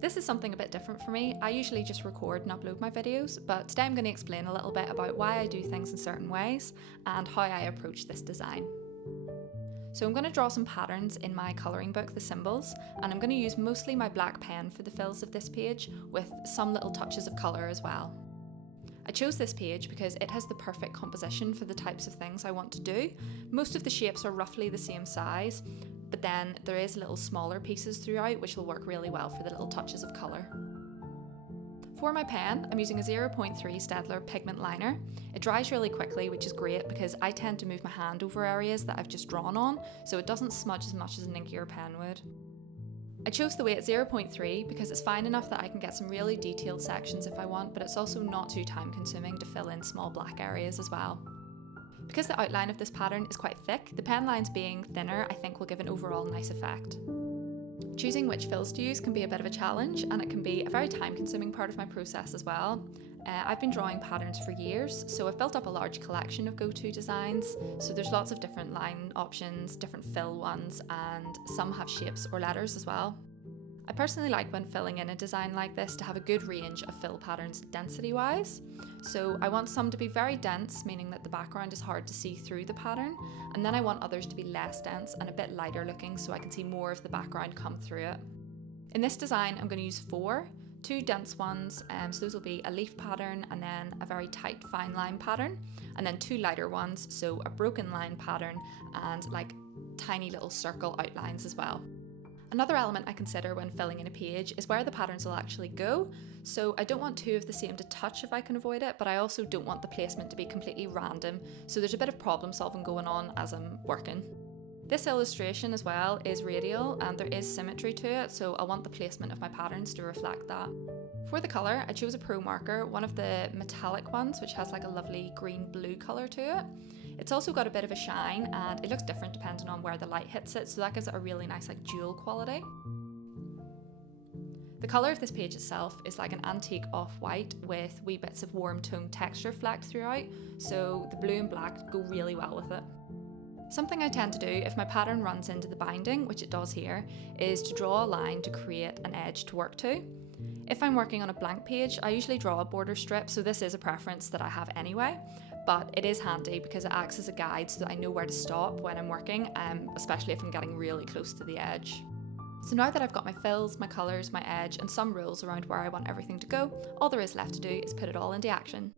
This is something a bit different for me. I usually just record and upload my videos, but today I'm going to explain a little bit about why I do things in certain ways and how I approach this design. So I'm going to draw some patterns in my colouring book, The Symbols, and I'm going to use mostly my black pen for the fills of this page, with some little touches of colour as well. I chose this page because it has the perfect composition for the types of things I want to do. Most of the shapes are roughly the same size, but then there is little smaller pieces throughout which will work really well for the little touches of colour. For my pen, I'm using a 0.3 Staedtler pigment liner. It dries really quickly, which is great because I tend to move my hand over areas that I've just drawn on, so it doesn't smudge as much as an inkier pen would. I chose the weight at 0.3 because it's fine enough that I can get some really detailed sections if I want, but it's also not too time consuming to fill in small black areas as well. Because the outline of this pattern is quite thick, the pen lines being thinner I think will give an overall nice effect. Choosing which fills to use can be a bit of a challenge, and it can be a very time consuming part of my process as well. I've been drawing patterns for years, so I've built up a large collection of go-to designs, so there's lots of different line options, different fill ones, and some have shapes or letters as well. I personally like when filling in a design like this to have a good range of fill patterns density wise. So I want some to be very dense, meaning that the background is hard to see through the pattern, and then I want others to be less dense and a bit lighter looking so I can see more of the background come through it. In this design I'm going to use two dense ones, so those will be a leaf pattern and then a very tight fine line pattern, and then two lighter ones, so a broken line pattern and like tiny little circle outlines as well. Another element I consider when filling in a page is where the patterns will actually go, so I don't want two of the same to touch if I can avoid it, but I also don't want the placement to be completely random, so there's a bit of problem solving going on as I'm working. This illustration as well is radial and there is symmetry to it, so I want the placement of my patterns to reflect that. For the colour, I chose a pro marker, one of the metallic ones, which has like a lovely green-blue colour to it. It's also got a bit of a shine and it looks different depending on where the light hits it, so that gives it a really nice like jewel quality. The colour of this page itself is like an antique off-white with wee bits of warm toned texture flecked throughout, so the blue and black go really well with it. Something I tend to do if my pattern runs into the binding, which it does here, is to draw a line to create an edge to work to. If I'm working on a blank page, I usually draw a border strip, so this is a preference that I have anyway, but it is handy because it acts as a guide so that I know where to stop when I'm working, especially if I'm getting really close to the edge. So now that I've got my fills, my colours, my edge, and some rules around where I want everything to go, all there is left to do is put it all into action.